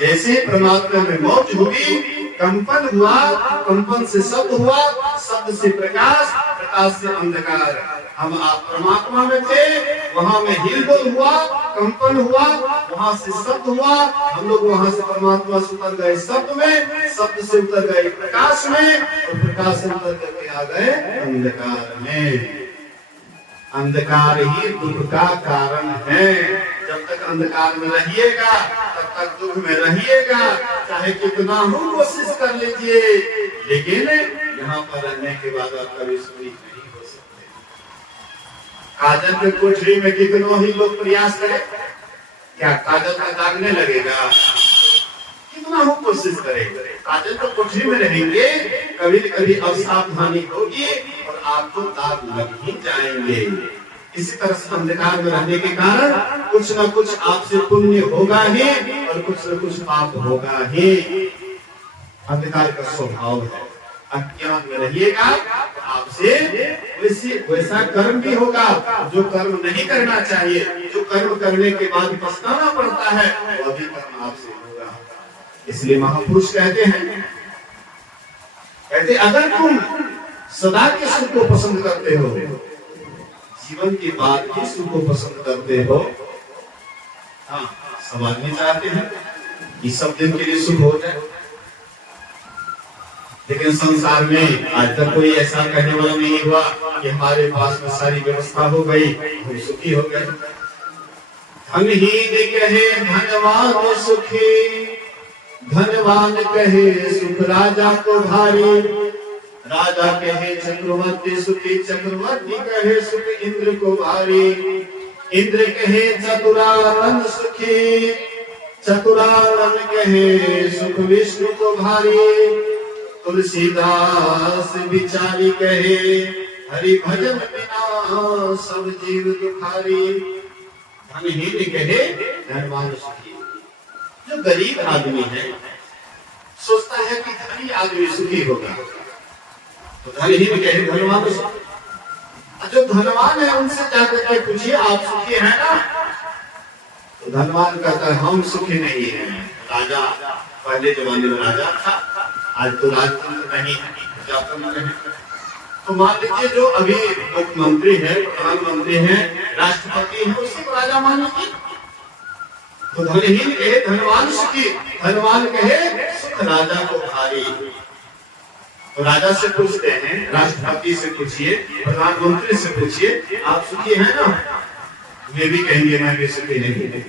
जैसे परमात्मा में मौज होगी, कंपन हुआ, कंपन से शब्द हुआ, शब्द से प्रकाश, प्रकाश से अंधकार। हम आप परमात्मा में थे, वहां में हिलडोल हुआ, कंपन हुआ, वहां से शब्द हुआ, हम लोग वहां से परमात्मा से उतर गए शब्द में, शब्द से उतर गए प्रकाश में, और प्रकाश से उतर करके आ गए अंधकार में। अंधकार ही दुख का कारण है। जब तक अंधकार में रहिएगा तब तक दुख में रहिएगा, चाहे कितना हो कोशिश कर लीजिए, लेकिन यहाँ पर रहने के बाद आप कभी सुखी नहीं हो सकते। काजल के कोठरी में कितनों ही लोग प्रयास करें, क्या काजल का दागने लगेगा? कितना हो कोशिश करेंगे, काजल तो कोठरी में रहेंगे, कभी न कभी असावधानी होगी और आपको दाग लग ही जाएंगे। इसी तरह से अंधकार में रहने के कारण कुछ न कुछ आपसे पुण्य होगा ही और कुछ न कुछ पाप होगा ही। अंधकार का स्वभाव है। अज्ञान में रहिएगा तो आपसे वैसा कर्म भी होगा जो कर्म नहीं करना चाहिए, जो कर्म करने के बाद पछताना पड़ता है, वह भी कर्म आपसे होगा। इसलिए महापुरुष कहते हैं, अगर तुम सदा के सुख को पसंद करते हो, जीवन के बाद भी सुख को पसंद करते हो, हाँ, सब आदमी चाहते हैं कि सब दिन के लिए सुख हो जाए, लेकिन संसार में आज तक कोई ऐसा कहने वाला नहीं हुआ कि हमारे पास में सारी व्यवस्था हो गई, हम सुखी हो गए। धन ही कहे धनवान सुखी, धनवान कहे सुख राजा को भारी, राजा कहे चक्रवर्ती सुखी, चक्रवर्ती कहे सुख इंद्र को भारी, इंद्र कहे चतुरानन सुखी, चतुरानन कहे सुख विष्णु को भारी, तुलसीदास बिचारी कहे हरि भजन बिना सब जीव दुखारी। धनहीन कहे धनवान सुखी। जो गरीब आदमी है सोचता है कि धनी आदमी सुखी होगा, तो धनहीन कहे धनवान सुखी। जो धनवान है उनसे जाकर के पूछिए आप सुखी है ना, तो धनवान कहता है हम सुखी नहीं है। राजा पहले जमाने में राजा था, आज तो राजतंत्र नहीं है, प्रजातंत्र है। तो मान लीजिए जो अभी मुख्यमंत्री है, प्रधानमंत्री है, राष्ट्रपति है, उसी को राजा मान लीजिए। तो धनहीन कहे धनवान सुखी, धनवान कहे सुख राजा को भारी। तो राजा से पूछते हैं, राष्ट्रपति से पूछिए, प्रधानमंत्री से पूछिए, आप सुखी हैं ना? वे भी कहेंगे मैं भी सुखी नहीं।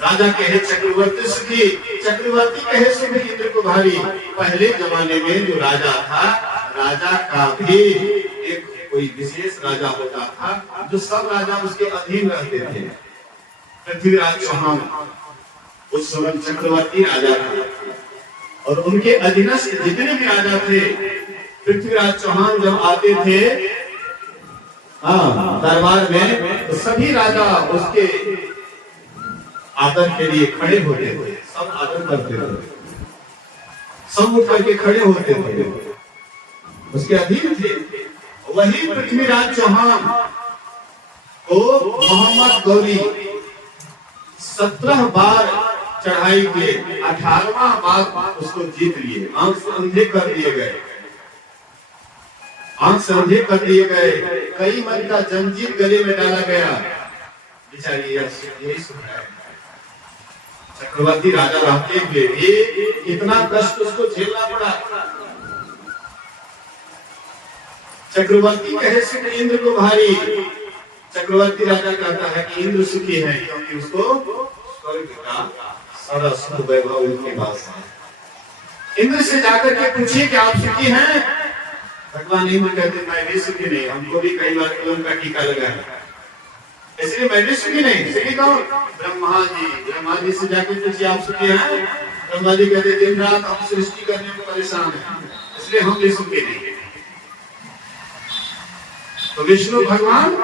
राजा कहे चक्रवर्ती सुखी, चक्रवर्ती कहे सुख इंद्र को भारी। पहले जमाने में जो राजा था, राजा का भी एक कोई विशेष राजा होता था जो सब राजा उसके अधीन रहते थे। पृथ्वीराज चौहान उस समय चक्रवर्ती राजा था और उनके अधीनस्थ जितने भी राजा थे, पृथ्वीराज चौहान जब आते थे दरबार में, तो सभी राजा उसके आदर के लिए खड़े होते थे, सब आदर करते थे, सब उठ करके खड़े होते थे, उसके अधीन थे। वही पृथ्वीराज चौहान को मोहम्मद गौरी 17 बार चढ़ाई के 18वां बार उसको जीत लिए, आंख से अंधे कर दिए गए, आंख से अंधे कर दिए गए, कई मन का जंजीर गले में डाला गया। बेचारी यही सुन रहा है। चक्रवर्ती राजा रहते हुए भी इतना कष्ट उसको झेलना पड़ा। चक्रवर्ती कहे सुख इंद्र को भारी। चक्रवर्ती राजा कहता है कि इंद्र सुखी है क्योंकि उसको स्वर्ग का सारा सुख वैभव उनके पास है। इंद्र से जाकर के पूछिए कि आप सुखी हैं? भगवान इंद्र कहते मैं भी सुखी नहीं, हमको भी कई बार कलम का टीका लगा है, इसलिए मैं भी सुखी नहीं। सुखी कौन? ब्रह्मा जी। ब्रह्मा जी से जाकर पूछिए आप सुखी हैं? ब्रह्मा जी कहते दिन रात हम सृष्टि करने में परेशान हैं, इसलिए हम भी सुखी नहीं। तो विष्णु भगवान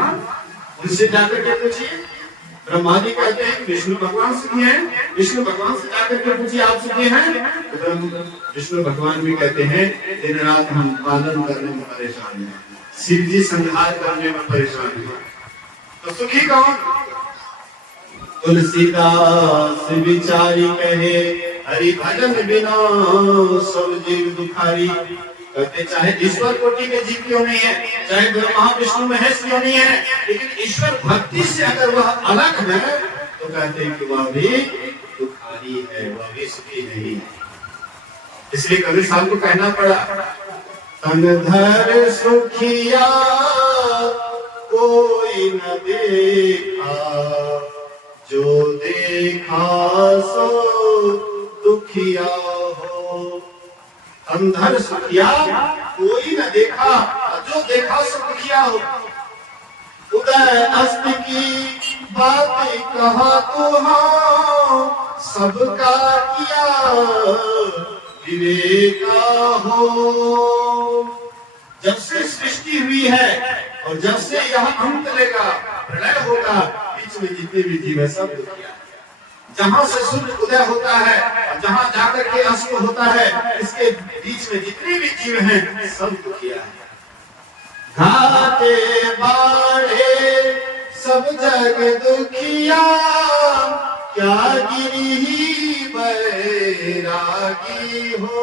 उनसे जाकर के पूछिए। ब्रह्मा जी कहते हैं विष्णु भगवान सुखी हैं, विष्णु भगवान से जाकर के पूछिए आप सुखी हैं? तो विष्णु भगवान भी कहते हैं दिन रात हम पालन करने में परेशान हैं, शिव जी संहार करने में परेशान हैं। तो सुखी कौन? तुलसीदास विचारी कहे, हरि भजन बिना सब जीव दुखारी। कहते चाहे ईश्वर कोटि के जीव क्यों नहीं है, चाहे ब्रह्मा विष्णु महेश क्यों नहीं है, लेकिन ईश्वर भक्ति से अगर वह अलग है तो कहते हैं कि वह भी दुखारी है, वह भी सुखी नहीं है। इसलिए कबीर साहब को कहना पड़ा, तन धर सुखिया कोई न देखा, जो देखा सो दुखिया हो। अंधर सुखिया कोई न देखा, जो देखा सो दुखिया हो। उदय अस्त की बात कहा तो हाँ, सबका किया विवेका हो। जब से सृष्टि हुई है और जब से यह अंत लेगा, प्रलय होगा, बीच में जितने भी जीव है सब दुखिया। जहां से सूर्य उदय होता है और जहां जाकर के अस्त होता है, इसके बीच में जितने भी जीव हैं सब दुखिया है। घाटे बाढ़े सब जग दुखिया, क्या गिरी बैरागी हो।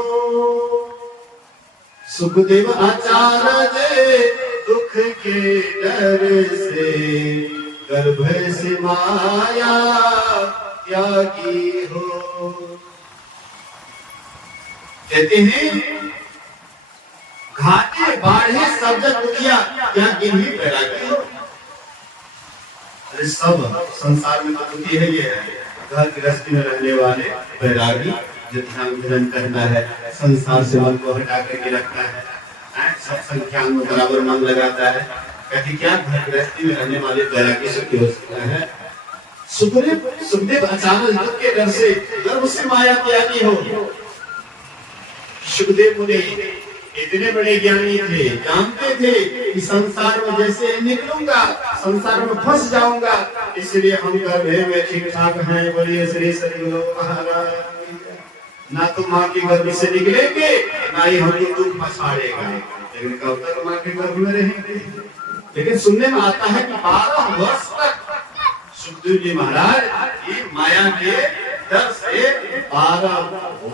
सुखदेव आचार्य दुख के डर से गर्भ से माया त्यागी हो। कहते हैं घाटे बाढ़े सब जग दुखिया, क्या गिरी बैरागी हो। अरे सब संसार में तो दुखी है, ये घर गृहस्थी में रहने वाले बैरागी जो ध्यान भजन करता है, संसार से मन को हटा करके रखता है, सत्संग ज्ञान में बराबर मन लगाता है। कहती क्या घर गृहस्थी में रहने वाले बैरागी सुखी हो सकता है। सुखदेव अचानक के डर से गर्भ से माया त्यागी हो। सुखदेव मुनि इतने बड़े ज्ञानी थे, जानते थे कि संसार में जैसे निकलूंगा संसार में फंस जाऊंगा, इसलिए हम गर्भ में ठीक ठाक हैं। बोलिए श्री सद्गुरु महाराज। ना तो माँ की गर्भ से निकलेंगे, ना ही हमको दुख पछाड़ेगा, लेकिन कब तक माँ के गर्भ में रहेंगे। लेकिन सुनने में आता है कि 12 वर्ष तक सुखदेव जी महाराज ये माया के डर से 12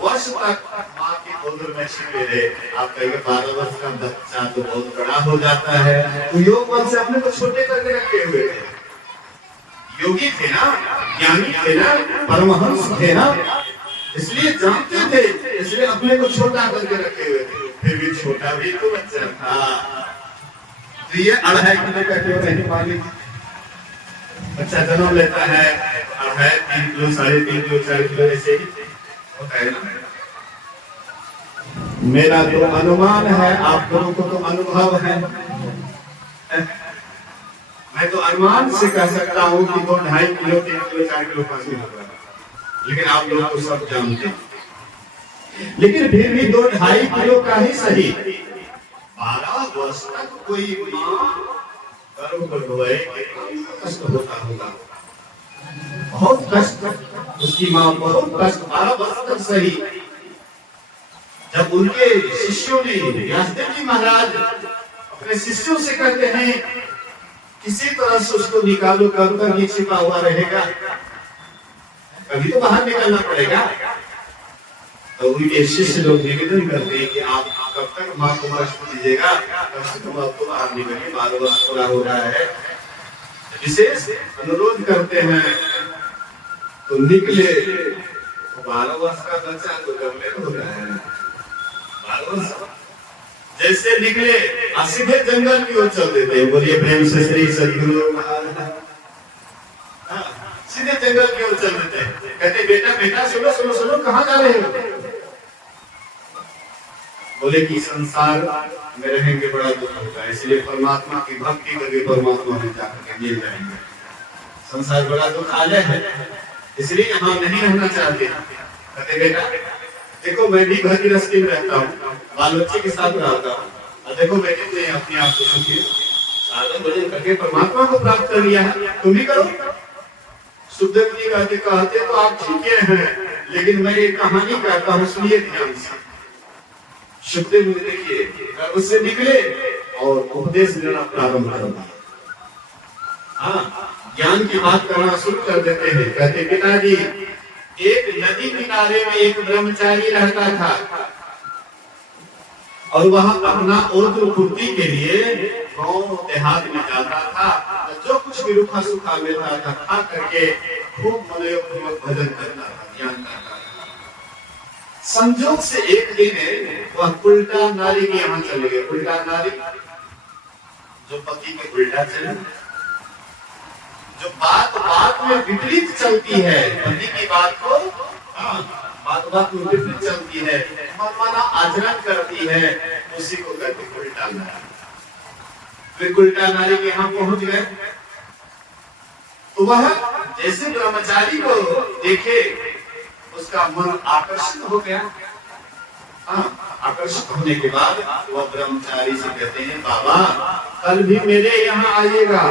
वर्ष तक माँ की गोद में छिपे रहे। आप कहिए 12 वर्ष का बच्चा तो बहुत बड़ा हो जाता है, तो योग बल से अपने को छोटे करके रखे हुए थे। योगी थे ना, ज्ञानी थे ना, परमहंस थे ना, इसलिए जानते थे, इसलिए अपने को छोटा करके रखे हुए थे। फिर भी छोटा भी तो बच्चा था, तो ये 2.5 किलो का क्यों नहीं पाली। बच्चा जन्म लेता है 2.5, 3 किलो, 3.5 किलो, 4 किलो ऐसे ही होता है ना। मेरा तो अनुमान है, आप लोगों को तो अनुभव है। मैं तो अनुमान से कह सकता हूँ कि 2-2.5 किलो, 3 किलो, 4 किलो, 5 किलो, लेकिन आप लोग तो सब जानते हैं। लेकिन फिर भी 2-2.5 किलो का ही सही। 12 वर्ष तक कोई माँ गर्भ को ढोए, कष्ट होता होगा, बहुत कष्ट, उसकी माँ बहुत कष्ट। 12 वर्ष तक सही। जब उनके शिष्यों ने, व्यासदेव जी महाराज अपने शिष्यों से कहते हैं किसी तरह से उसको निकालो, कब तक ये छिपा हुआ रहेगा, कभी तो बाहर निकलना पड़ेगा। तो उनके शिष्य लोग निवेदन करते हैं कि आप कब तक माँ को कष्ट दीजिएगा, कम से कम आपको बाहर निकलिए, 12 वर्ष पूरा हो रहा है। विशेष अनुरोध करते हैं तो निकले। 12 वर्ष का बच्चा तो गमले हो रहा है, 12 वर्ष जैसे निकले सीधे जंगल की ओर चल देते हैं। बोलिए प्रेम से श्री सद्गुरु महाराज। सीधे जंगल की ओर चल देते हैं। कहते बेटा बेटा सुनो सुनो सुनो, कहाँ जा रहे हो। बोले कि संसार में रहेंगे बड़ा दुख होता है, इसलिए परमात्मा की भक्ति करके परमात्मा में जाकर मिल जाएंगे। संसार बड़ा दुख आ जाए है, इसलिए यहाँ नहीं रहना चाहते। कहते बेटा देखो मैं भी घर की रस्ते में रहता हूँ, बाल बच्चे के साथ रहता हूँ, और देखो बेटे ने अपने आप को सुखी साधन भजन करके परमात्मा को प्राप्त कर लिया है, तुम भी करो। सुखदेव जी कहते तो आप ठीक हैं, लेकिन मैं एक कहानी कहता हूँ, सुनिए ध्यान से। सुखदेव जी देखिए उससे निकले और उपदेश देना प्रारंभ कर दिया। हाँ, ज्ञान की बात करना शुरू कर देते हैं। कहते पिताजी, एक नदी किनारे में एक ब्रह्मचारी रहता था और वह अपना ओद्र पूर्ति के लिए गांव देहात में जाता था, जो कुछ भी रूखा सूखा मिलता था खा करके खूब मनोयोगपूर्वक भजन करता था, ध्यान करता था। संजोग से एक दिन वह उल्टा नारी के यहाँ चले गए। उल्टा नारी जो पति के उल्टा चले, जो बात बात में विपरीत चलती है, पति की बात को बात बात में विपरीत चलती है, मनमाना आचरण करती है, उसी को कहते उल्टा नारी। फिर उल्टा नारी के यहाँ पहुंच गए तो वह जैसे ब्रह्मचारी को देखे उसका मन आकर्षित हो गया। आकर्षित होने के बाद वह ब्रह्मचारी से कहते हैं, बाबा कल भी मेरे यहाँ आइएगा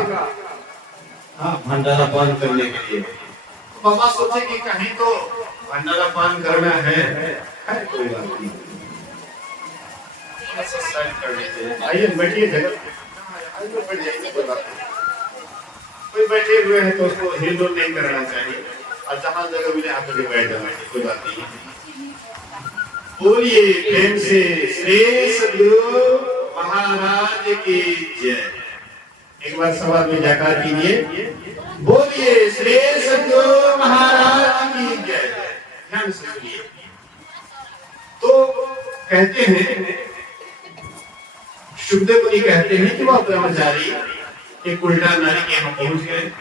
भंडारा पान करने के लिए। तो बाबा सोचे कि कहीं तो भंडारा पान करना है, कोई बात नहीं, आइए बैठिए जगह, कोई बैठे हुए हैं तो उसको हिलडोल नहीं करना चाहिए, और जहां जगह मिले आकर बैठ जाना, कोई बात नहीं। बोलिए प्रेम से श्रेष्ठ गुरु महाराज की जय। एक बार सवाल में जाकर कीजिए, बोलिए श्रेष्ठ गुरु महाराज की जय। ध्यान से सुनिए। तो कहते हैं, सुखदेव मुनि कहते हैं कि वह ब्रह्मचारी एक उल्टा नारी के यहाँ पहुंच गए।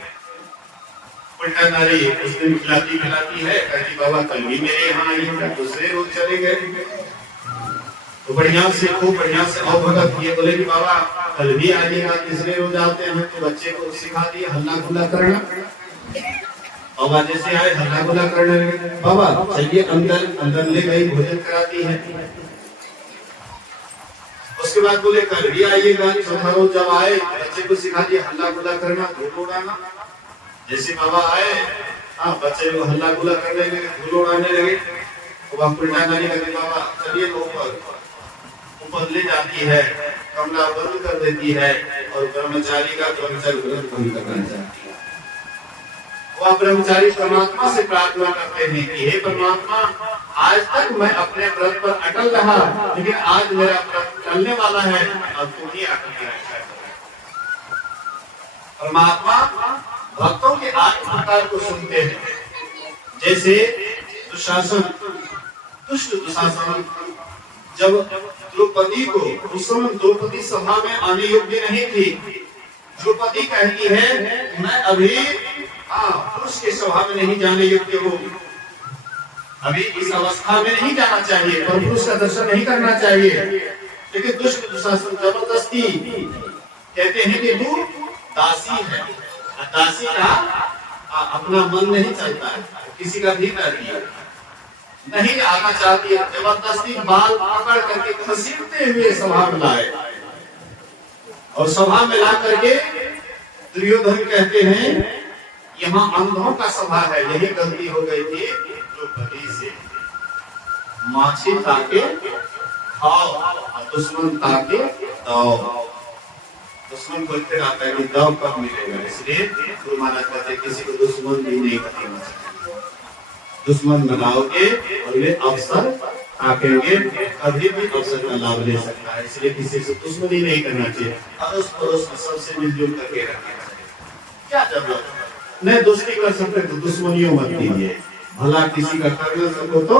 उल्टा नारी उस दिन खिलाती खिलाती है, कहती बाबा कल भी मेरे यहाँ आई होगा। दूसरे रोज चले गए तो बढ़िया से खूब बढ़िया से अवभगत किए, बोले कि बाबा कल भी आइएगा। तीसरे रोज आते हैं तो बच्चे को सिखा दिए हल्ला गुल्ला करना। बाबा जैसे आए हल्ला गुल्ला करने लगे, बाबा चलिए अंदर, अंदर ले गई, भोजन कराती है। उसके बाद बोले कल भी आइएगा। चौथा रोज जब आए बच्चे को सिखा दिए हल्ला गुल्ला करना, धूल उड़ाना। जैसे बाबा आए बच्चे को हल्ला गुल्ला करने लगे, धूल उड़ाने लगे। तो वह उल्टा नारी कहती बाबा चलिए ऊपर ले जाती है, कमरा बंद कर देती है और ब्रह्मचारी का ब्रह्मचर्य व्रत भंग करना चाहती है। वह ब्रह्मचारी परमात्मा से प्रार्थना करते हैं कि हे परमात्मा, आज तक मैं अपने व्रत पर अटल रहा, लेकिन आज मेरा व्रत टलने वाला है, अब तुम ही आकर के रक्षा करो। परमात्मा भक्तों के आत्मकार को सुनते हैं। जैसे दुशासन, दुष्ट दुशासन जब द्रौपदी को, उस समय द्रौपदी सभा में आने योग्य नहीं थी। द्रौपदी कहती है मैं अभी पुरुष के सभा में नहीं जाने योग्य हूँ, अभी इस अवस्था में नहीं जाना चाहिए, पर पुरुष का दर्शन नहीं करना चाहिए। लेकिन दुष्ट दुशासन जबरदस्ती कहते हैं कि तू दासी है, दासी का अपना मन नहीं चलता है, किसी का भी कर नहीं आना चाहती है, जबरदस्ती बाल पकड़ करके घसीटते हुए सभा में लाए और सभा में ला करके दुर्योधन कहते हैं यहाँ अंधों का सभा है, यही गलती हो गई थी द्रौपदी से। माछी ताके खाओ, दुश्मन ताके दाओ। दुश्मन बोलते रहता है कि दाव कब मिलेगा, इसलिए गुरु महाराज कहते किसी को दुश्मन भी नहीं करना चाहिए। दुश्मन बनाओगे और ये अवसर आकेंगे, कभी भी अवसर का लाभ ले सकता है, इसलिए किसी से दुश्मनी नहीं करना चाहिए। अड़ोस पड़ोस में सबसे मिलजुल करके रखना चाहिए। क्या जरूरत नहीं, दोस्ती कर सकते तो दुश्मनियों मत कीजिए। भला किसी का करना सको तो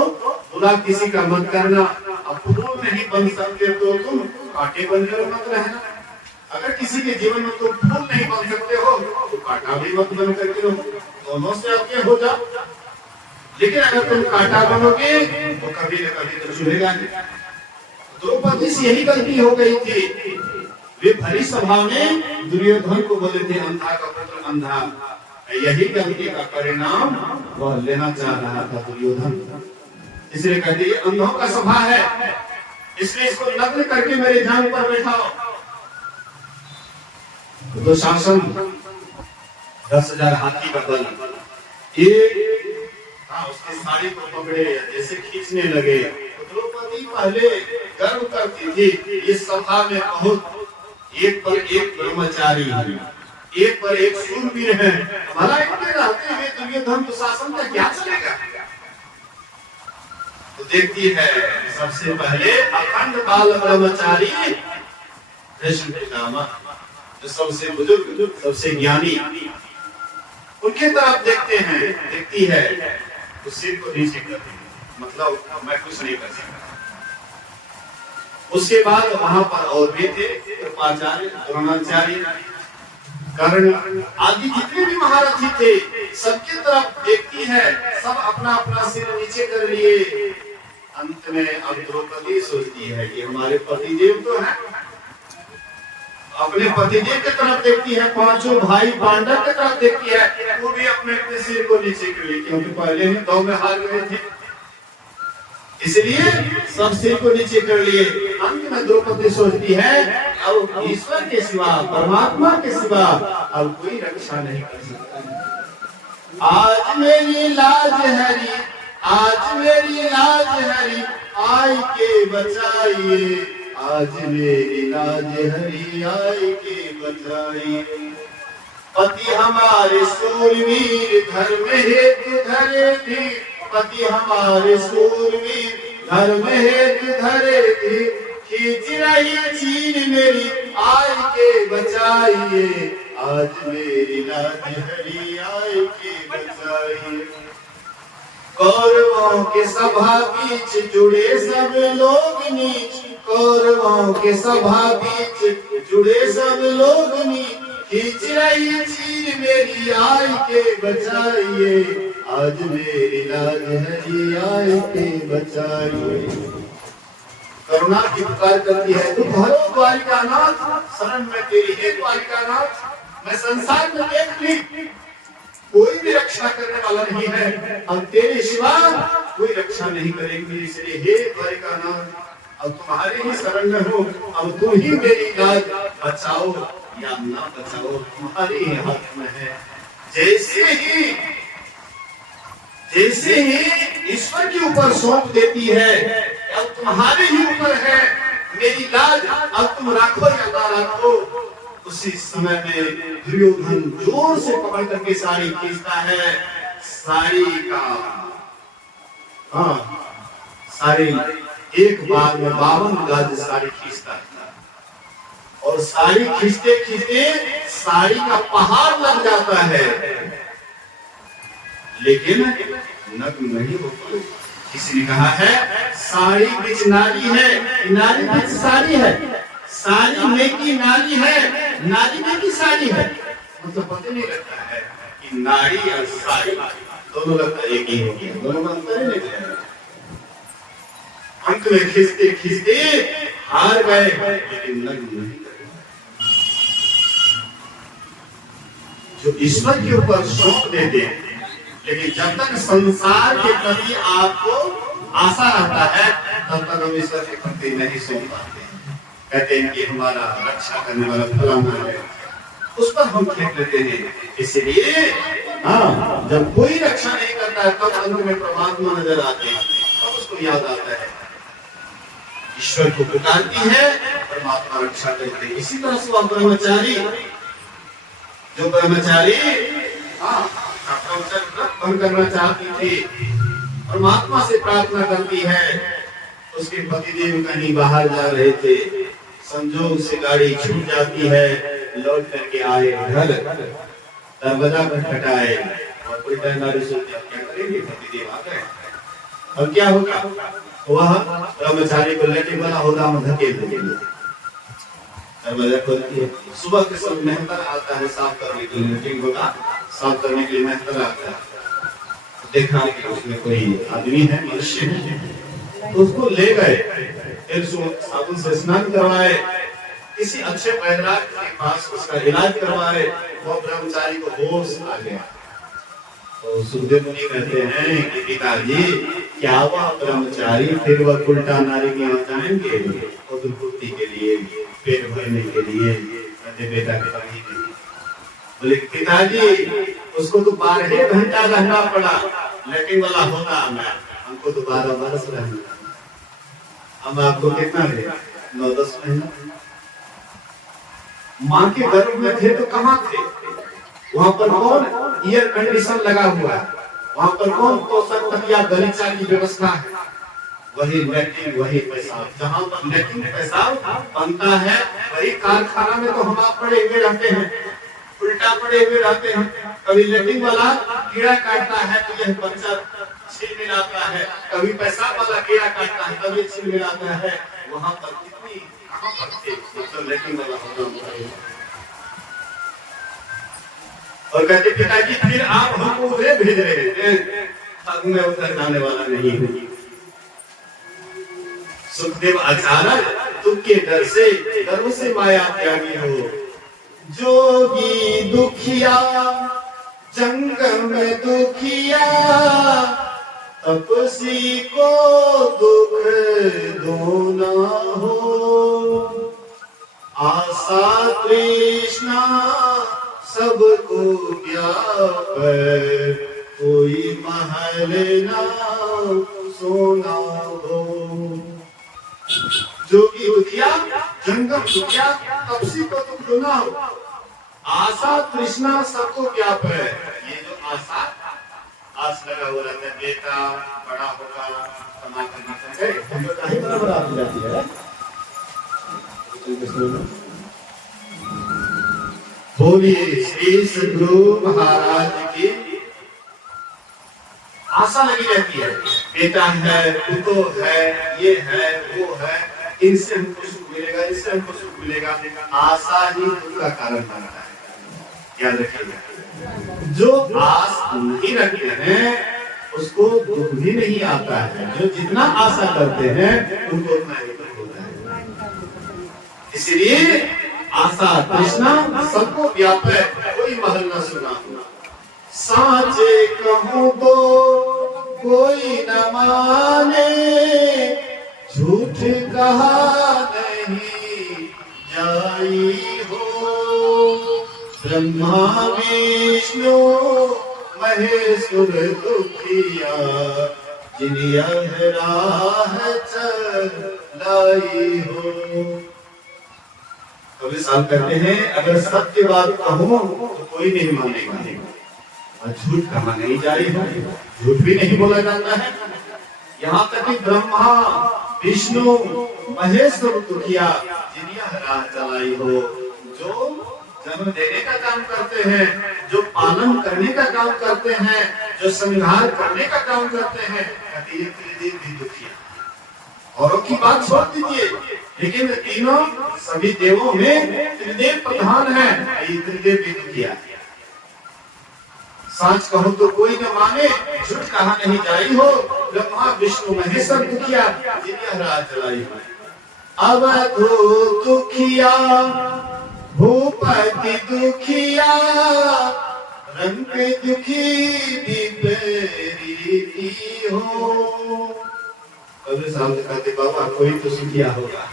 बुरा किसी का मत करना। अब फूल नहीं बन सकते तो तुम कांटे बनकर मत रहना। अगर किसी के जीवन में तुम फूल नहीं बन सकते हो तो कांटा भी मत बन करके रहो, दोनों से आगे हो जाओ। लेकिन अगर तुम कांटा बनोगे तो कभी न कभी तो चुभेगा नहीं। द्रौपदी से यही गलती हो गई थी। वे भरी सभा में दुर्योधन को बोले थे अंधा का पुत्र अंधा, यही गलती का परिणाम वह लेना चाह रहा था दुर्योधन। इसलिए कहते ये अंधों का सभा है, इसलिए इसको नग्न करके मेरे जान पर बैठाओ। तो शासन 10,000 हाथी का बल, ये उसकी साड़ी को पकड़े जैसे खींचने लगे। तो द्रौपदी पहले गर्व करती थी इस सभा में बहुत एक पर एक ब्रह्मचारी है, एक पर एक शूरवीर हैं, भला इनके रहते हुए दुर्योधन दुशासन का क्या चलेगा? तो देखती है सबसे पहले अखंड बाल ब्रह्मचारी कृष्ण पितामह, जो सबसे बुजुर्ग सबसे ज्ञानी, उनके तरफ देखते हैं, देखती है तो सिर को नीचे करती है, मतलब मैं कुछ नहीं कर सकता। उसके बाद वहां पर और भी थे, कृपाचार्य, द्रोणाचार्य, कर्ण आदि जितने भी महारथी थे, सबके तरफ देखती है, सब अपना अपना सिर नीचे कर लिए। अंत में अब द्रौपदी सोचती है कि हमारे पतिदेव तो हैं, अपने पतिदेव की तरफ देखती है, पांचों भाई पांडव की तरफ देखती है, वो भी अपने अपने सिर को नीचे कर लिए, क्योंकि पहले ही दौड़ में हार गए थे, इसलिए सब सिर को नीचे कर लिए। अंत में द्रौपदी सोचती है अब ईश्वर के सिवा, परमात्मा के सिवा अब कोई रक्षा नहीं कर सकता। आज मेरी लाज हरी, आज मेरी लाज हरी, आई के बचाइए, आज मेरी लाज हरी, आई के बचाइए। पति हमारे शूरवीर धर्म हेतु धरे थे, पति हमारे शूरवीर धर्म हेतु धरे थे, खींच रही चीन मेरी, आई के बचाइए, आज मेरी लाज हरी, आई के बचाइए। कौरवों के सभा बीच जुड़े सब लोग नीच, कौरवों के सभा बीच जुड़े सब लोग नीच, खींच रही चीर मेरी, आई के बचाइए, आज मेरी लाज हरी, आई के बचाइए। करुणा की पुकार करती है, तुम हरो द्वारिकानाथ, शरण में तेरी है द्वारिकानाथ, मैं संसार में एक भी कोई भी रक्षा करने वाला नहीं है, अब तेरे सिवा कोई रक्षा नहीं करेंगे, इसलिए हे द्वारिकानाथ अब तुम्हारे ही शरण में हो, अब तुम ही मेरी लाज बचाओ या ना बचाओ, तुम्हारे ही हाथ में है। जैसे ही ईश्वर के ऊपर सौंप देती है, अब तुम्हारे ही ऊपर है मेरी लाज, अब तुम राखो या ना राखो। उसी समय में दुर्योधन जोर से पकड़ करके साड़ी खींचता है, साड़ी का साड़ी एक बार में 52 गज साड़ी खींचता है, और साड़ी खींचते खींचते साड़ी का पहाड़ लग जाता है, लेकिन नग्न नहीं होता। किसी ने कहा है साड़ी बीच नारी है, नारी बीच साड़ी है, साड़ी में की नारी है, नारी में की साड़ी है, मतलब पता नहीं लगता है कि नारी और साड़ी दोनों लगता एक ही हो गया, दोनों में अंतर नहीं है। अंत में खींचते खींचते हार गए, लेकिन नग्न नहीं गए। जो ईश्वर के ऊपर सौंप देते हैं, लेकिन जब तक संसार के प्रति आपको आशा रहता है, तब तक हम ईश्वर के प्रति नहीं सौंप पाते। कहते हैं कि हमारा रक्षा करने वाला फलाना है, उस पर हम फेंक लेते हैं। इसलिए जब कोई रक्षा नहीं करता है, तब अंत में परमात्मा नजर आते हैं, तब उसको याद आता है, ईश्वर को पुकारती है, परमात्मा रक्षा करते हैं। इसी तरह से वह ब्रह्मचारी, जो ब्रह्मचारी भंग करना चाहती थी, परमात्मा से प्रार्थना करती है। उसके पतिदेव कहीं बाहर जा रहे थे, संजोग से गाड़ी छूट जाती है, लौट करके आए घर, दरवाजा खटखटाए और कोई नारी सोचती है क्या करेंगे, पतिदेव आ गए, और क्या होगा, वह ब्रह्मचारी को लेटे वाला होगा, हम धकेल देंगे। दरवाजा खोलती है, सुबह के समय मेहतर आता है साफ करने के लिए, ठीक होगा साफ करने के लिए मेहतर आता है, देखा कि उसमें कोई आदमी है, मनुष्य है, तो उसको ले गए, फिर साबुन से स्नान करवाए, किसी अच्छे वैद्यनाथ के पास उसका इलाज करवाए, वो ब्रह्मचारी को होश आ गया। तो सुखदेव मुनि कहते हैं कि पिताजी क्या वह ब्रह्मचारी फिर वह उल्टा नारी के यहाँ जाएंगे पूर्ति के लिए, पेट भरने के लिए, कहते बेटा के नहीं। बोले पिताजी उसको तो 12 घंटा रहना पड़ा, लेकिन वाला होता मैं, हमको तो 12 बरस रहना, हम आपको कितना दे 9-10 महीना। माँ के गर्भ में थे तो कहाँ थे, वहां पर कौन एयर कंडीशन लगा हुआ है, वहां पर कौन तोषक तकिया गलीचा की व्यवस्था है, वही लैट्रिन वही पेशाब, जहां पर लैट्रिन पेशाब बनता है वही कारखाना में तो हम आप पड़े हुए रहते हैं, उल्टा पड़े हुए रहते हैं। कभी लैट्रिन वाला कीड़ा काटता है तो यह बच्चा छील मिलाता है, कभी पेशाब वाला कीड़ा काटता है तभी छील मिलाता है। वहां पर कितनी कहां पर थे मतलब लैट्रिन वाला होना। और कहते पिताजी फिर आप हमको उधर भेज रहे थे, अब मैं उधर जाने वाला नहीं हूँ। सुखदेव अचानक दुख के डर से गर्व से माया त्यागी हो, जोगी दुखिया जंगल में दुखिया, तपसी को दुख दोना हो, आशा तृष्णा सबको व्यापे, कोई महल ना सोना हो। जोगी दुखिया जंगम दुखिया, तपसी को दुख दोना हो, आशा तृष्णा सबको व्याप है। ये जो आशा आस लगा हुआ रहता है, बेटा बड़ा होगा कमा करना बराबर आ जाती है। बोलिए श्री सद्गुरु महाराज की आशा लगी रहती है, बेटा है, पुतो है, ये है, वो है, इनसे हमको सुख मिलेगा, इससे हमको सुख मिलेगा। आशा ही दुख का कारण बनता है, याद रखिएगा। जो आस नहीं रखते हैं उसको दुख भी नहीं आता है, जो जितना आशा करते हैं उनको उतना ही दुख होता है। इसलिए आशा तृष्णा सबको व्याप है, कोई महल न सुना। साचे कहूं तो कोई न माने, झूठ कहा नहीं जाई हो, ब्रह्मा विष्णु महेश्वर दुखिया, जिन यह राह चलाई हो। कभी साल कहते हैं अगर सत्य बात कहूं तो कोई नहीं मानेगा, और झूठ कहा नहीं जाई हो, झूठ भी नहीं बोला जाता है। यहाँ तक कि ब्रह्मा विष्णु महेश्वर दुखिया, जिन यह राह चलाई हो, जो जन्म देने का काम करते हैं, जो पालन करने का काम करते हैं, जो संहार करने का काम करते हैं, कहते ये त्रिदेव भी दुखिया। औरों की बात छोड़ दीजिए, लेकिन तीनों सभी देवों में त्रिदेव प्रधान है, ये त्रिदेव भी दुखिया। सच कहूं तो कोई न माने, झूठ कहा नहीं जाई हो, ब्रह्मा विष्णु महेश्वर दुखिया, जिन यह राह चलाई हो। अब तो दुखिया भूपति दुखिया, रंग दुखी विपरीती हो। कभी सामने कहते बाबा कोई तो सुखिया होगा,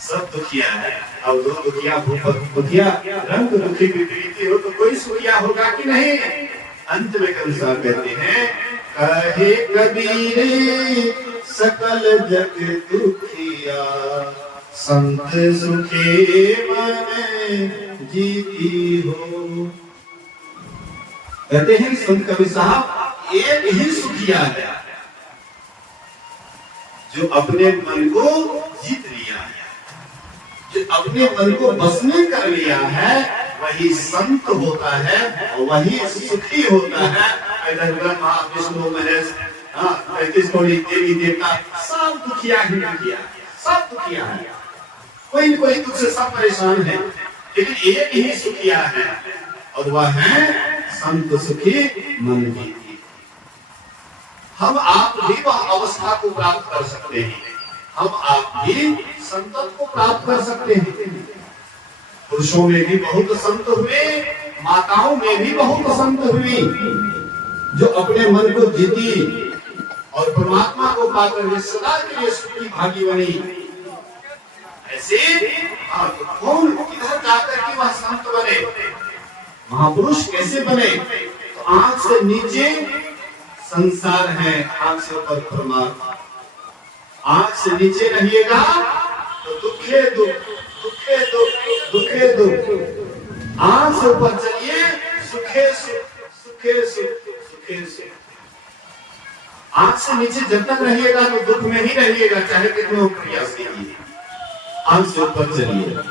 सब दुखिया है, अब दो दुखिया भूपति दुखिया रंग दुखी विपरीती हो तो कोई सुखिया होगा कि नहीं। अंत में कवि साहब कहते हैं, कहे कबीर सकल जग दुखिया, संत सुखी मन जीती हो। कहते हैं संत कबीर साहब एक ही सुखिया है जो अपने मन को जीत लिया है, जो अपने मन को बस में कर लिया है, वही संत होता है और वही सुखी होता है। इधर ब्रह्मा विष्णु महेश 35 कोटि देवी देवता सब दुखिया ही दुखिया, सब दुखिया है, कोई न कोई दुख से सब परेशान है, लेकिन एक ही सुखिया है और वह है संत सुखी मन जीती। हम आप भी वह अवस्था को प्राप्त कर सकते हैं, हम आप भी संतत को प्राप्त कर सकते हैं। पुरुषों में भी बहुत संत हुए, माताओं में भी बहुत संत हुई, जो अपने मन को जीती और परमात्मा को पाकर सदा के लिए सुखी भागी बनी। ऐसे कौन किधर जाकर के वह संत बने, महापुरुष कैसे बने? तो आंख से नीचे संसार है, आंख से ऊपर परमात्मा। आंख से नीचे रहिएगा तो दुखे दुख, दुखे दुख, दुखे दुख। आंख से ऊपर चलिए, सुखे सुख, सुखे सुख, सुखे सुख। आंख से नीचे जब तक रहिएगा तो दुख में ही रहिएगा, चाहे कितना प्रयास कीजिए। आंख से ऊपर चलिए।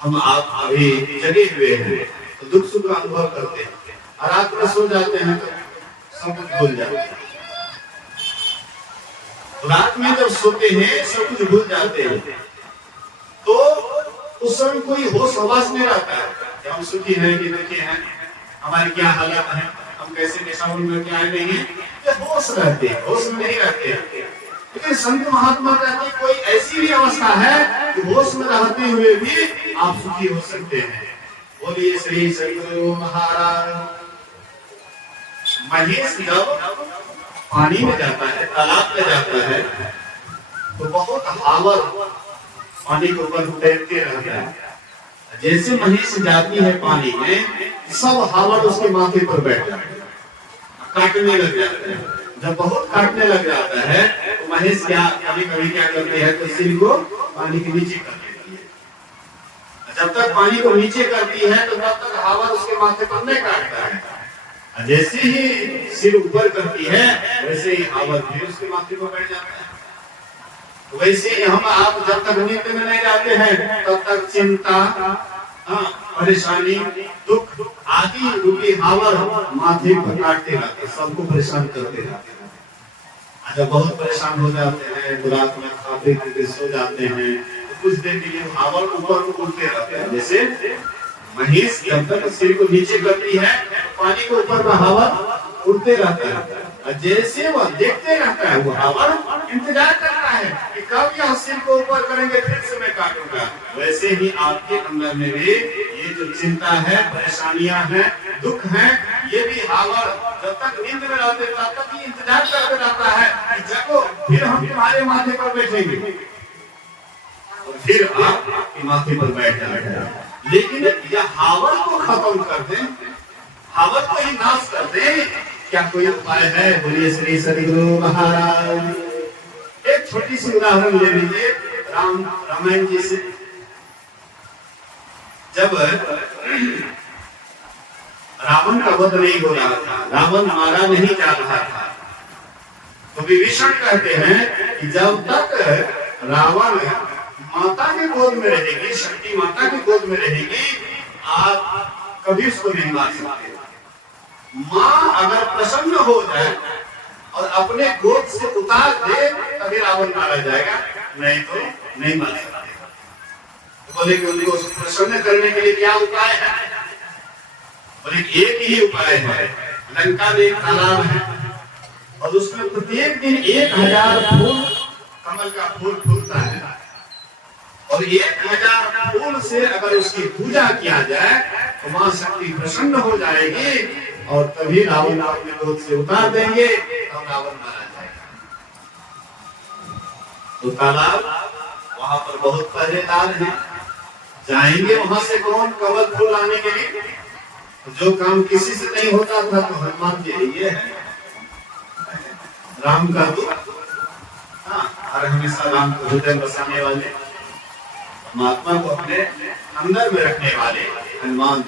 हम आप अभी जगे हुए हैं तो दुख सुख का अनुभव करते हैं, और रात में सो जाते हैं तो सब कुछ भूल जाते हैं। रात में जब सोते हैं सब कुछ भूल जाते हैं, तो उस समय कोई होश हवास नहीं रहता है कि हम सुखी हैं कि दुखी हैं, हमारी क्या हालत है, हम कैसे निशान में क्या नहीं है। ये होश रहते हैं, होश में नहीं रहते हैं। लेकिन संत महात्मा कहते हैं कोई ऐसी भी अवस्था है कि होश में रहते हुए भी आप सुखी हो सकते हैं। बोलिए श्री सद्गुरु महाराज। महेश जब पानी में जाता है, तालाब में जाता है, तो बहुत हावर पानी के ऊपर तैरते रहता है। जैसे महेश जाती है पानी में, सब हावर उसके माथे पर बैठ जाते हैं, काटने लग जाते हैं। जब बहुत काटने लग जाता है तो महेश क्या कभी कभी क्या करते हैं, तो सिर को पानी के नीचे कर देती है। जब तक पानी को नीचे करती है तो तब तक हावर उसके माथे पर नहीं काटता है। जैसे ही सिर ऊपर करती है वैसे ही हावर फिर उसके माथे पर बैठ जाता है। वैसे ही हम आप जब तक नींद में नहीं जाते हैं तब तक चिंता, परेशानी, दुख आदि रूपी हावर माथे पर काटते रहते, सबको परेशान करते रहते हैं। जब बहुत परेशान हो जाते हैं, रात में खाते पीते सो जाते हैं, तो कुछ देर के लिए हावर ऊपर को उड़ते रहते हैं। जैसे महेश जब तक सिर को नीचे करती है पानी के ऊपर में हावर उड़ते रहता है, और जैसे वह देखते रहता है वो हावर इंतजार करता है कि कब यह सिर को ऊपर करेंगे फिर से मैं काटूंगा। वैसे ही आपके अंदर में भी ये जो चिंता है, परेशानियां हैं, दुख हैं, ये भी हावर जब तक नींद में रहते तब तक ही इंतजार करते रहता है कि जगो फिर हम तुम्हारे माथे पर बैठेंगे, और फिर आप आपके माथे पर बैठ जाएगा। लेकिन यह हावर को खत्म कर दे, हावर को ही नाश कर दे, क्या कोई उपाय है? बोलिए श्री सद्गुरु महाराज। एक छोटी सी उदाहरण ले लीजिए रामायण जी से। जब रावण का वध नहीं हो रहा था, रावण मारा नहीं जा रहा था, तो विभीषण कहते हैं कि जब तक रावण माता के गोद में रहेगी, शक्ति माता के गोद में रहेगी, आप कभी उसको नहीं मार सकते। माँ अगर प्रसन्न हो जाए और अपने गोद से उतार दे तभी रावण मारा जाएगा, नहीं तो नहीं मार सकते। तो बोले कि उनको प्रसन्न करने के लिए क्या उपाय है? बोले एक ही उपाय है, लंका में एक तालाब है और उसमें प्रत्येक दिन 1000 फूल, कमल का फूल फूलता है, और 1000 फूल से अगर उसकी पूजा किया जाए तो मां शक्ति प्रसन्न हो जाएगी और तभी रावण अपने गोद से उतार देंगे, तब रावण मारा जाएगा। तो तालाब वहां पर बहुत पहरेदार हैं, जाएंगे वहां से कौन कमल फूल लाने के लिए। जो काम किसी से नहीं होता था तो हनुमान जी ये है राम का दूत, और हमेशा राम को हृदय बसाने वाले, परमात्मा को अपने अंदर में रखने वाले हनुमान।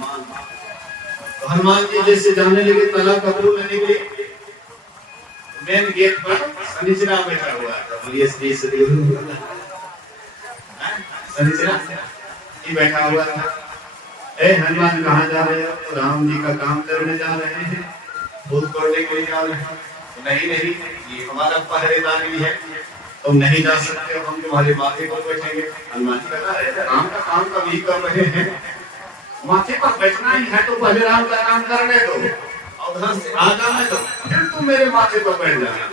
तो हनुमान जी जैसे जाने लगे तालाब का फूल लेने के लिए, मेन गेट पर शनिचरा बैठा हुआ था। बोलिए श्री सद्गुरु। शनिचरा ही बैठा हुआ था। ए हनुमान कहाँ जा रहे हो? तो राम जी का काम करने जा रहे हैं, फूल तोड़ने के लिए जा रहे हैं। तो नहीं नहीं, ये हमारा पहरेदार भी है, तुम नहीं जा सकते हो, हम तुम्हारे माथे पर बैठेंगे। हनुमान जी कहता है राम का काम कभी कर रहे हैं, माथे पर बैठना ही है तो पहले राम का काम करने दो और उधर से आ जाने दो, फिर तुम मेरे माथे पर बैठ जाना।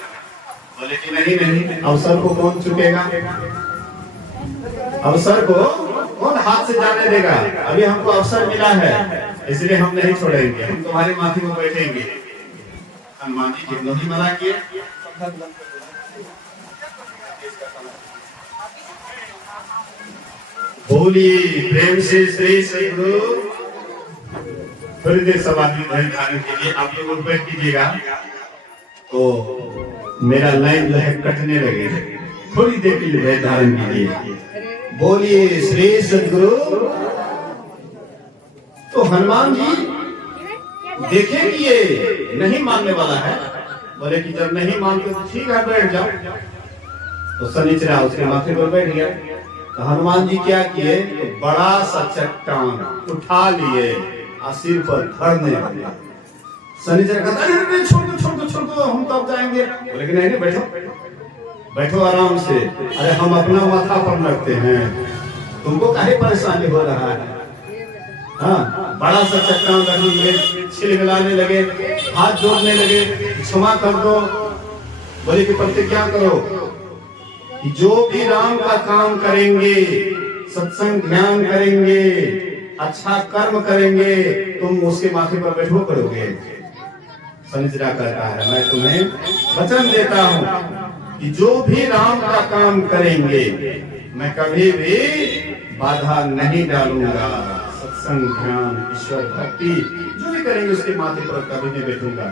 बोले कि नहीं नहीं, अवसर को कौन चुकेगा? अवसर को कौन हाथ से जाने देगा? अभी हमको अवसर मिला है इसलिए हम नहीं छोड़ेंगे, हम तुम्हारे माथे पर बैठेंगे। हनुमान जी जिन्हों ही मना किए। बोलिए प्रेम से श्री सद्गुरु। थोड़ी देर सब आदमी धारण के लिए आप लोग बैठ कीजिएगा तो मेरा लाइन जो है कटने लगेगा, थोड़ी देर के लिए धारण कीजिए। बोलिए श्री सद्गुरु। तो हनुमान जी देखे कि ये नहीं मानने वाला है, बोले कि जब नहीं मानते तो ठीक है बैठ जाओ। तो शनिचरा उसके माथे पर बैठ गया। तो हनुमान जी क्या किए, तो बड़ा सा चट्टान उठा लिए और सिर पर धरने लगे। शनिचरा कहता है छोड़ दो हम तब जाएंगे। बोले कि नहीं बैठो बैठो आराम से, अरे हम अपना माथा पर रखते हैं, तुमको काहे परेशानी हो रहा है। हाँ, बड़ा सा चट्टान रखने छिलमिलाने लगे, हाथ जोड़ने लगे, क्षमा कर दो। बोले कि प्रतिज्ञा करो कि जो भी राम का काम करेंगे, सत्संग ध्यान करेंगे, अच्छा कर्म करेंगे, तुम उसके माथे पर बैठो करोगे। शनिचरा कहता है मैं तुम्हें वचन देता हूँ कि जो भी राम का काम करेंगे मैं कभी भी बाधा नहीं डालूंगा। सत्संग ध्यान ईश्वर भक्ति जो भी करेंगे उसके माथे पर कभी नहीं बैठूंगा।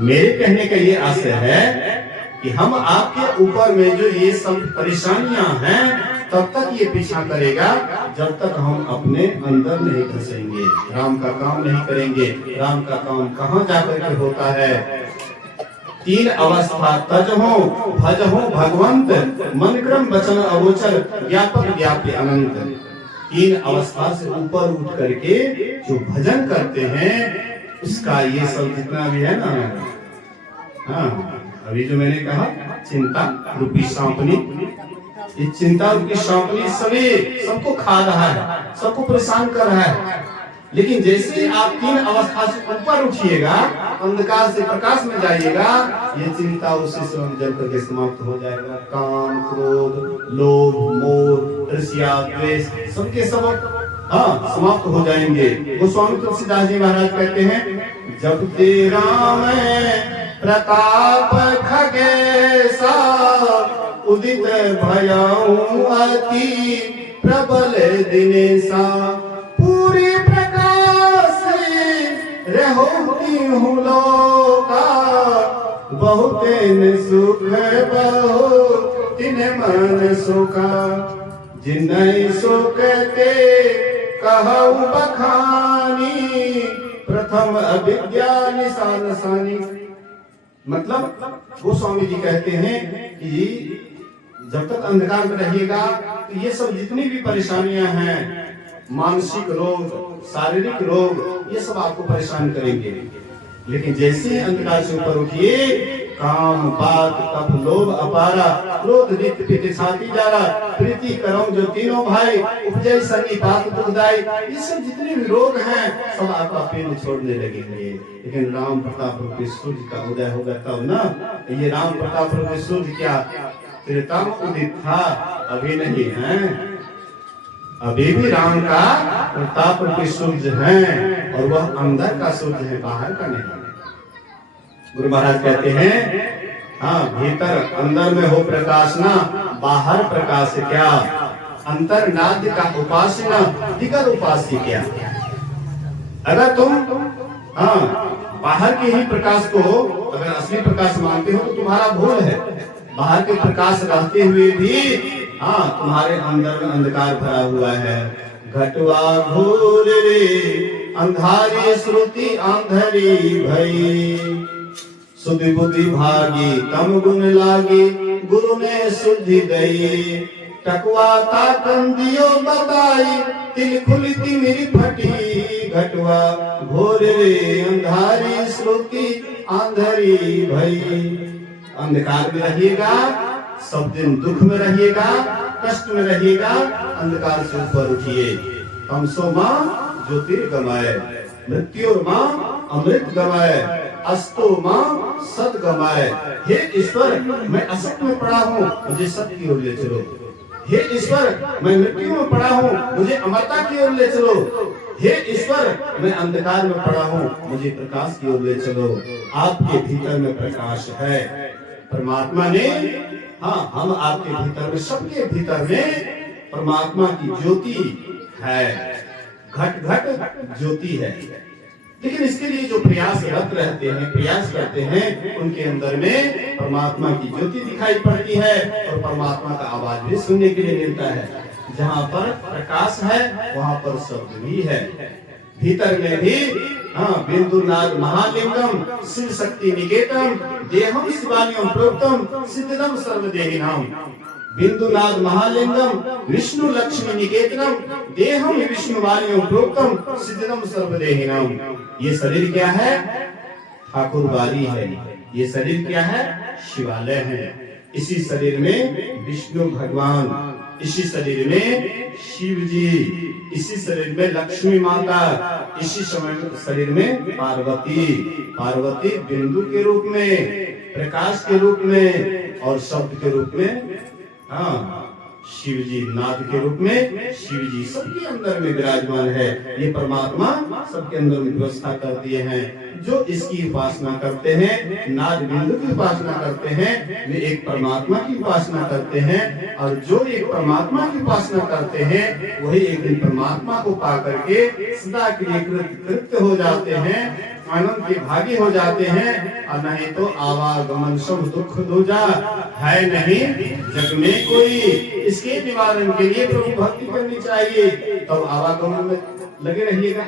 मेरे कहने का ये आशय है कि हम आपके ऊपर में जो ये सब परेशानियां हैं तब तक ये पीछा करेगा जब तक हम अपने अंदर नहीं घुसेंगे, राम का काम नहीं करेंगे। राम का काम कहाँ जाकर के होता है। 3 अवस्था तजहो भजहो भगवंत, मन क्रम वचन अगोचर, व्यापक व्याप्य अनंत। 3 अवस्था से ऊपर उठ करके जो भजन करते हैं उसका ये सब जितना भी है ना, हाँ अभी जो मैंने कहा चिंता रूपी सांपनी, ये चिंता रूपी सांपनी सभी सबको खा रहा है, सबको परेशान कर रहा है। लेकिन जैसे आप 3 अवस्था से ऊपर उठिएगा, अंधकार से प्रकाश में जाइएगा, ये चिंता उसी से जल करके समाप्त हो जाएगा। काम क्रोध लोभ मोह ईर्ष्या द्वेष सबके सब हाँ समाप्त हो जाएंगे। गोस्वामी तुलसीदास जी महाराज कहते हैं जब तेरा मैं प्रताप खगेशा, उदित भयाऊं अति प्रबल दिनेशा, पूरी प्रकाश रहोती हूँ लोका, बहुतेन सुख बहुतिन मन सुखा, जिन्है सुखते कहूँ बखानी, प्रथम अविद्या निशान सानी। मतलब गोस्वामी जी कहते हैं कि जब तक अंधकार में रहिएगा तो ये सब जितनी भी परेशानियां हैं, मानसिक रोग शारीरिक रोग, ये सब आपको परेशान करेंगे। लेकिन जैसे ही अंधकार से ऊपर उठिए, काम पात तप लोभ अपारा, क्रोध नित्य पिति छाती जारा, प्रीति करम जो तीनों भाई, उपजय सन्निपात दुखदाई, ये सब जितने भी रोग हैं सब आपका पेन छोड़ने लगेंगे। लेकिन राम प्रताप रूपी सूर्य का उदय होगा तब ना। ये राम प्रताप रूपी सूर्य क्या त्रेता में उदित था, अभी नहीं है, अभी भी राम का प्रताप रूपी सूर्य है, और वह अंदर का सूर्य है, बाहर का नहीं। गुरु महाराज कहते हैं हाँ भीतर अंदर में हो प्रकाश ना, बाहर प्रकाश क्या, अंतर नाद्य का उपासना दिगर उपास्य क्या। अगर तुम हाँ बाहर के ही प्रकाश को अगर असली प्रकाश मानते हो तो तुम्हारा भूल है। बाहर के प्रकाश रहते हुए भी हाँ तुम्हारे अंदर में अंधकार भरा हुआ है। घटवा घोर रे अंधारी श्रुति अंधरी भई, सुधि बुद्धि भागी तम गुण लागी, गुरु ने शुद्धि दई, टकवा ताकन दियो बताई, तिल खुलती मेरी फटी, घटवा घोर रे अंधारी श्रुति अंधरी भई। अंधकार में रहिएगा, सब दिन दुख में रहिएगा, कष्ट में रहिएगा, अंधकार से ऊपर उठिए। तमसो मां ज्योतिर्गमय, मृत्युर्मां अमृत गमय, अस्तो मां सत गमय। हे ईश्वर मैं असत में पड़ा हूँ, मुझे सत्य की ओर ले चलो। हे ईश्वर मैं मृत्यु में पड़ा हूँ, मुझे अमरता की ओर ले चलो। हे ईश्वर मैं अंधकार में पड़ा हूँ, मुझे प्रकाश की ओर ले चलो। आपके भीतर में प्रकाश है। परमात्मा ने हाँ हम आपके भीतर में, सबके भीतर में परमात्मा की ज्योति है, घट घट ज्योति है। लेकिन इसके लिए जो प्रयासरत रहते हैं, प्रयास करते हैं, उनके अंदर में परमात्मा की ज्योति दिखाई पड़ती है और परमात्मा का आवाज भी सुनने के लिए मिलता है। जहाँ पर प्रकाश है वहाँ पर शब्द भी है। भीतर में भी बिंदुनाद महालिंगम शिव शक्ति निकेतम देहम शिवालयम प्रोक्तम सिद्धम सर्वदेहिनाम। बिंदुनाद महालिंगम विष्णु लक्ष्मी निकेतनम देहम विष्णुवालयम प्रोक्तम सिद्धम सर्वदेहिनाम। ये शरीर क्या है? ठाकुर बारी है। ये शरीर क्या है? शिवालय है। इसी शरीर में विष्णु भगवान, इसी शरीर में शिव जी, इसी शरीर में लक्ष्मी माता, इसी शरीर में पार्वती बिंदु के रूप में, प्रकाश के रूप में और शब्द के रूप में, शिव जी नाद के रूप में, शिव जी सबके अंदर में विराजमान है। ये परमात्मा सबके अंदर में व्यवस्था कर दिए हैं। जो इसकी उपासना करते हैं, नाद बिंदु की उपासना करते हैं, वे एक परमात्मा की उपासना करते हैं। और जो एक परमात्मा की उपासना करते हैं वही एक दिन परमात्मा को पा करके सदा के लिए कृत हो जाते हैं, आनंद के भागी हो जाते हैं। और नहीं तो आवागमन सब दुख दूजा है नहीं जग में कोई। इसके निवारण के लिए प्रभु भक्ति करनी चाहिए, तब तो आवागमन में लगे रहिएगा।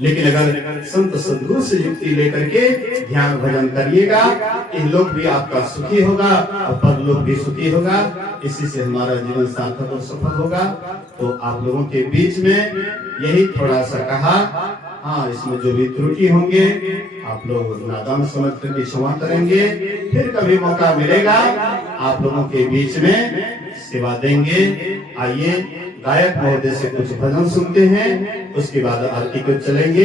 लेकिन अगर संत सद्गुरु से युक्ति लेकर के ध्यान भजन करिएगा, इहलोक भी आपका सुखी होगा और परलोक भी सुखी होगा। इसी से हमारा जीवन सार्थक और सफल होगा। तो आप लोगों के बीच में यही थोड़ा सा कहा, इसमें जो भी त्रुटि होंगे आप लोग नादान समझ करके क्षमा करेंगे। फिर कभी मौका मिलेगा आप लोगों के बीच में सेवा देंगे। आइए गायक महोदय से कुछ भजन सुनते हैं, उसके बाद आरती को चलेंगे।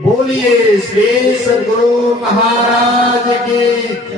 बोलिए श्री सद्गुरु महाराज की।